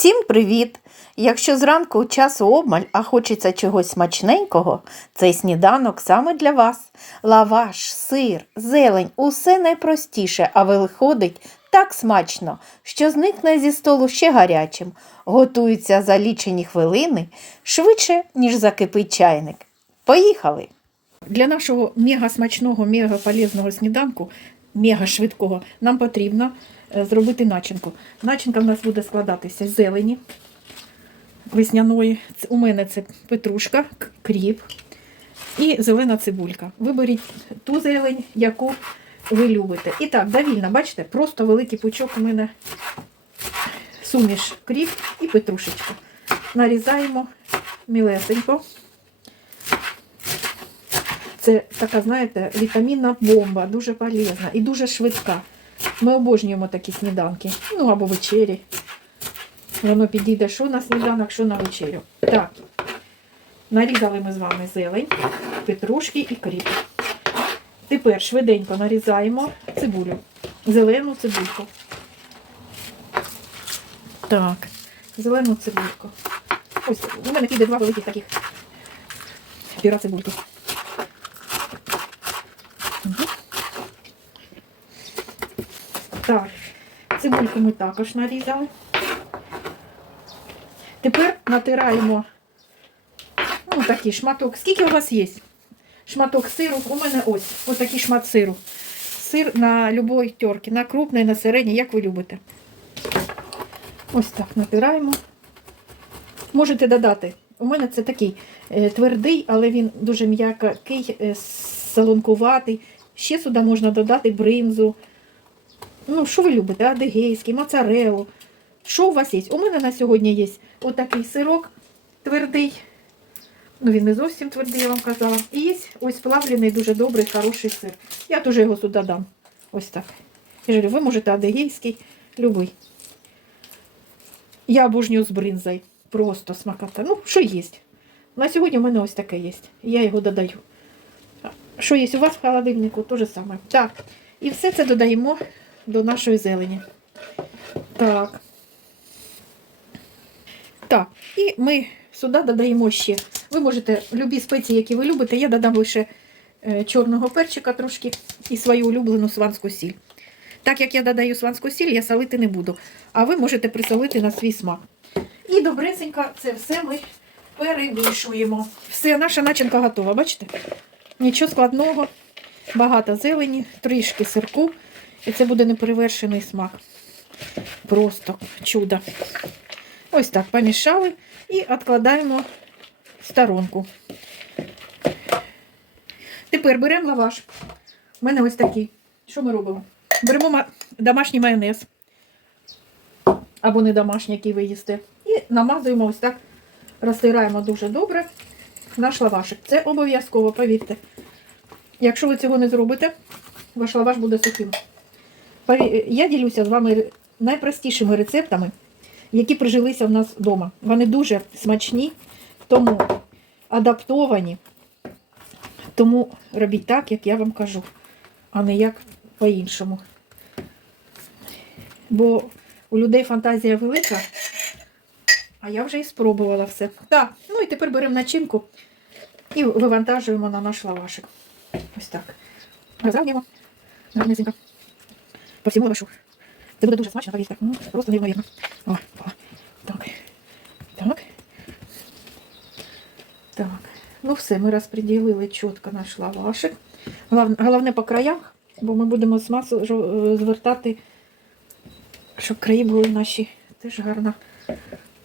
Всім привіт! Якщо зранку часу обмаль, а хочеться чогось смачненького, цей сніданок саме для вас. Лаваш, сир, зелень усе найпростіше, а виходить так смачно, що зникне зі столу ще гарячим. Готується за лічені хвилини швидше, ніж закипить чайник. Поїхали! Для нашого мега смачного, мега полезного сніданку, мега швидкого, нам потрібно зробити начинку. Начинка в нас буде складатися з зелені весняної. У мене це петрушка, кріп і зелена цибулька. Виберіть ту зелень, яку ви любите. І так, довільно, бачите, просто великий пучок у мене суміш кріп і петрушечку. Нарізаємо мілесенько. Це така, знаєте, вітамінна бомба, дуже полезна і дуже швидка. Ми обожнюємо такі сніданки. Ну або вечері. Воно підійде що на сніданок, що на вечерю. Так, нарізали ми з вами зелень, петрушки і кріп. Тепер швиденько нарізаємо цибулю, зелену цибульку. Так, зелену цибульку. Ось, у мене піде два великих таких піра цибульки. Мгм. Так, цибульку ми також нарізали. Тепер натираємо ну, такий шматок. Скільки у вас є? Шматок сиру. У мене ось ось такий шмат сиру. Сир на любої терки, на крупний, на середній, як ви любите. Ось так натираємо. Можете додати. У мене це такий е, твердий, але він дуже м'який, е, солонкуватий. Ще сюди можна додати бринзу. Ну, що ви любите? Адигейський, моцарелу. Що у вас є? У мене на сьогодні є отакий сирок твердий. Ну, він не зовсім твердий, я вам казала. І є ось плавлений, дуже добрий, хороший сир. Я теж його сюди дам. Ось так. Я говорю, ви можете адигейський, любий. Я обожнюю з бринзою. Просто смакота. Ну, що є? На сьогодні у мене ось таке є. Я його додаю. Що є у вас в холодильнику? Те ж саме. Так. І все це додаємо до нашої зелені. Так. Так, і ми сюди додаємо ще. Ви можете любі спеції, які ви любите, я додам лише е, чорного перчика трошки і свою улюблену сванську сіль. Так як я додаю сванську сіль, я солити не буду. А ви можете присолити на свій смак. І добресенько це все ми перемішуємо. Все, наша начинка готова, бачите? Нічого складного, багато зелені, трішки сирку. І це буде неперевершений смак. Просто чудо. Ось так помішали і відкладаємо в сторонку. Тепер беремо лаваш. У мене ось такий. Що ми робимо? Беремо домашній майонез. Або не домашній, який ви їсте. І намазуємо ось так, розтираємо дуже добре наш лавашик. Це обов'язково, повірте. Якщо ви цього не зробите, ваш лаваш буде сухим. Я ділюся з вами найпростішими рецептами, які прижилися в нас вдома. Вони дуже смачні, тому адаптовані. Тому робіть так, як я вам кажу, а не як по-іншому. Бо у людей фантазія велика, а я вже і спробувала все. Так, ну і тепер беремо начинку і вивантажуємо на наш лавашик. Ось так. Розравнюємо. Гарнесенько. По всьому лавашу. Це буде дуже смачно, повірте. Ну, просто неймовірно. О, о. Так. Так. Так. Ну все, ми розподілили чітко наш лавашик. Головне по краях, бо ми будемо з е, звертати, щоб краї були наші теж гарно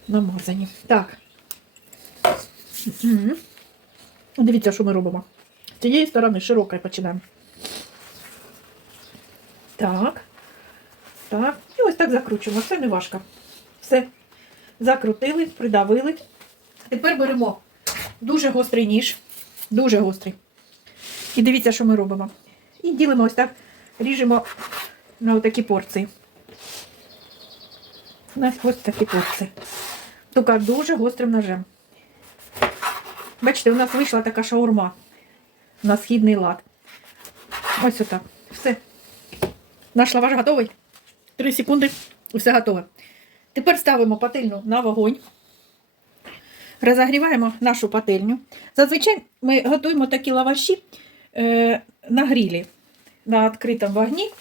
намазані. Так. Мгм. Дивіться, що ми робимо. З цієї сторони широкою починаємо. Так. Так. І ось так закручуємо. Це не важко. Все. Закрутили, придавили. Тепер беремо дуже гострий ніж. Дуже гострий. І дивіться, що ми робимо. І ділимо ось так, ріжемо на отакі порції. На ось такі порції. Тільки дуже гострим ножем. Бачите, у нас вийшла така шаурма на східний лад. Ось отак. Все. Наш лаваш готовий. Три секунди все готове. Тепер ставимо пательню на вогонь. Розогріваємо нашу пательню. Зазвичай ми готуємо такі лаваші е, на грілі, на відкритому вогні.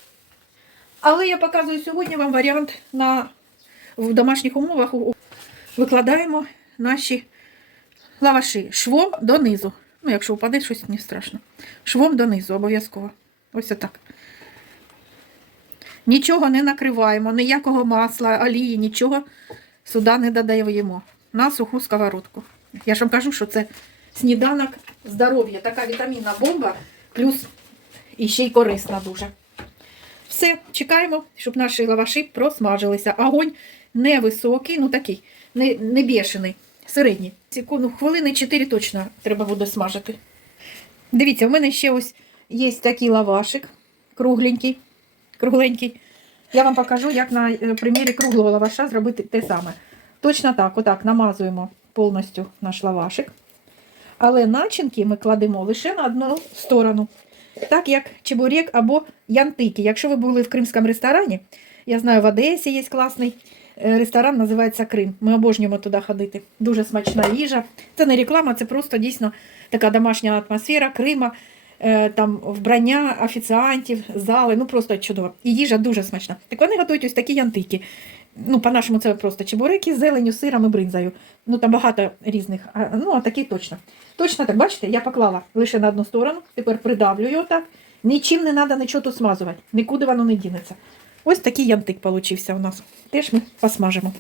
Але я показую сьогодні вам варіант на, в домашніх умовах. Викладаємо наші лаваші швом донизу. Ну, якщо впаде щось, не страшно. Швом донизу обов'язково. Ось отак. Нічого не накриваємо, ніякого масла, олії, нічого сюди не додаємо. На суху сковородку. Я ж вам кажу, що це сніданок здоров'я, така вітамінна бомба, плюс і ще й корисна дуже. Все, чекаємо, щоб наші лаваші просмажилися. Огонь невисокий, ну такий, не, не бешений, середній. Секунду, хвилини 4 точно треба буде смажити. Дивіться, у мене ще ось є такий лавашик кругленький. Кругленький. Я вам покажу, як на е, примірі круглого лаваша зробити те саме. Точно так, отак намазуємо повністю наш лавашик. Але начинки ми кладемо лише на одну сторону. Так як чебурек або янтики. Якщо ви були в кримському ресторані, я знаю, в Одесі є класний е, ресторан, називається Крим. Ми обожнюємо туди ходити. Дуже смачна їжа. Це не реклама, це просто дійсно така домашня атмосфера Крима. Е, Там вбрання офіціантів, зали, ну просто чудово. І їжа дуже смачна. Так вони готують ось такі янтики. Ну, по-нашому, це просто чебуреки з зеленю, сиром і бринзою. Ну там багато різних. Ну, а такі точно. Точно так, бачите, я поклала лише на одну сторону, тепер придавлюю отак. Нічим не треба нічого тут смазувати, нікуди воно не дінеться. Ось такий янтик получився у нас. Теж ми посмажимо.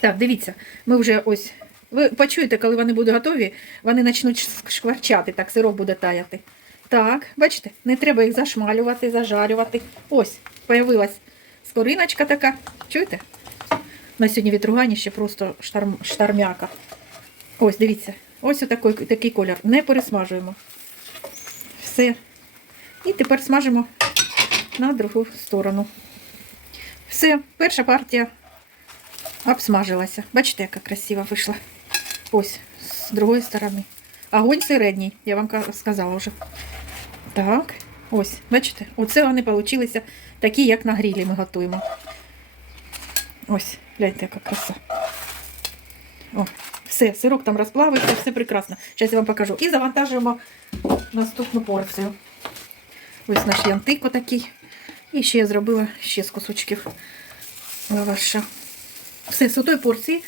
Так, дивіться, ми вже ось. Ви почуєте, коли вони будуть готові, вони почнуть шкварчати, так сироп буде таяти. Так, бачите, не треба їх зашмалювати, зажарювати. Ось, появилась скориночка така. Чуєте? На сьогодні вітругані ще просто штарм, штармяка. Ось, дивіться, ось отакий, такий колір. Не пересмажуємо. Все. І тепер смажимо на другу сторону. Все, перша партія обсмажилася. Бачите, яка красива вийшла. Ось, з другої сторони. Огонь середній, я вам сказала вже. Так, ось, бачите, оце вони получилися такі, як на грілі ми готуємо. Ось, гляньте, яка краса. О, все, сирок там розплавився, все прекрасно. Зараз я вам покажу. І завантажуємо наступну порцію. Ось наш янтик отакий. І ще я зробила ще з кусочків лаваша. Все, з отої порції,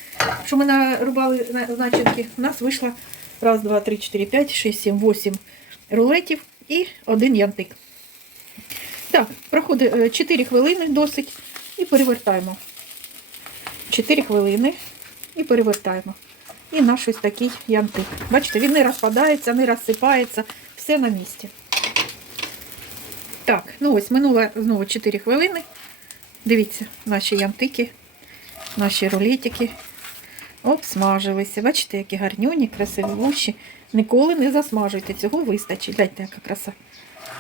що ми нарубали на начинки, у нас вийшло раз, два, три, чотири, п'ять, шість, сім, вісім рулетів і один янтик. Так, проходить 4 хвилини досить і перевертаємо. 4 хвилини і перевертаємо. І наш ось такий янтик. Бачите, він не розпадається, не розсипається, все на місці. Так, ну ось минуло знову 4 хвилини. Дивіться, наші янтики, наші рулетики обсмажилися. Бачите, які гарнюні, красиві вуші. Ніколи не засмажуйте, цього вистачить. Гляньте, яка краса.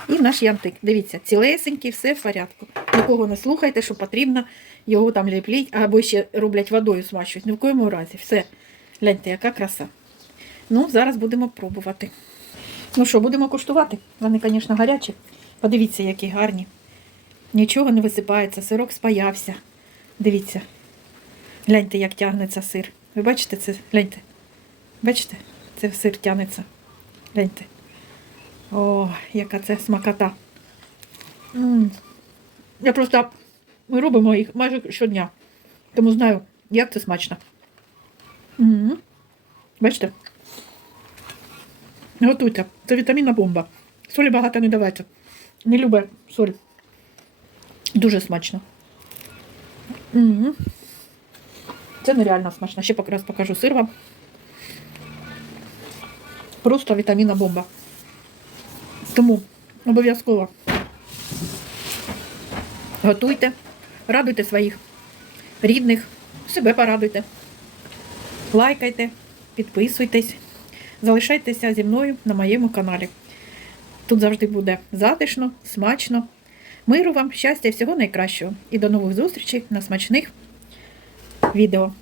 І наш янтик. Дивіться, цілесенький, все в порядку. Нікого не слухайте, що потрібно його там ліплять, або ще роблять водою смачують. Ні в коєму разі. Все. Гляньте, яка краса. Ну, зараз будемо пробувати. Ну що, будемо куштувати? Вони, звісно, гарячі. Подивіться, які гарні. Нічого не висипається, сирок спаявся. Дивіться. Гляньте, як тягнеться сир. Ви бачите це? Гляньте. Бачите? Це сир тягнеться. Гляньте. О, яка це смакота. М. Я просто ми робимо їх майже щодня. Тому знаю, як це смачно. М. Бачите? Готуйте. Це вітамінна бомба. Солі багато не давайте. Не любить соль. Дуже смачно. М. Це нереально смачно. Ще раз покажу сир вам. Просто вітамінна бомба. Тому обов'язково готуйте, радуйте своїх рідних, себе порадуйте. Лайкайте, підписуйтесь, залишайтеся зі мною на моєму каналі. Тут завжди буде затишно, смачно. Миру вам, щастя, всього найкращого. І до нових зустрічей на смачних відео.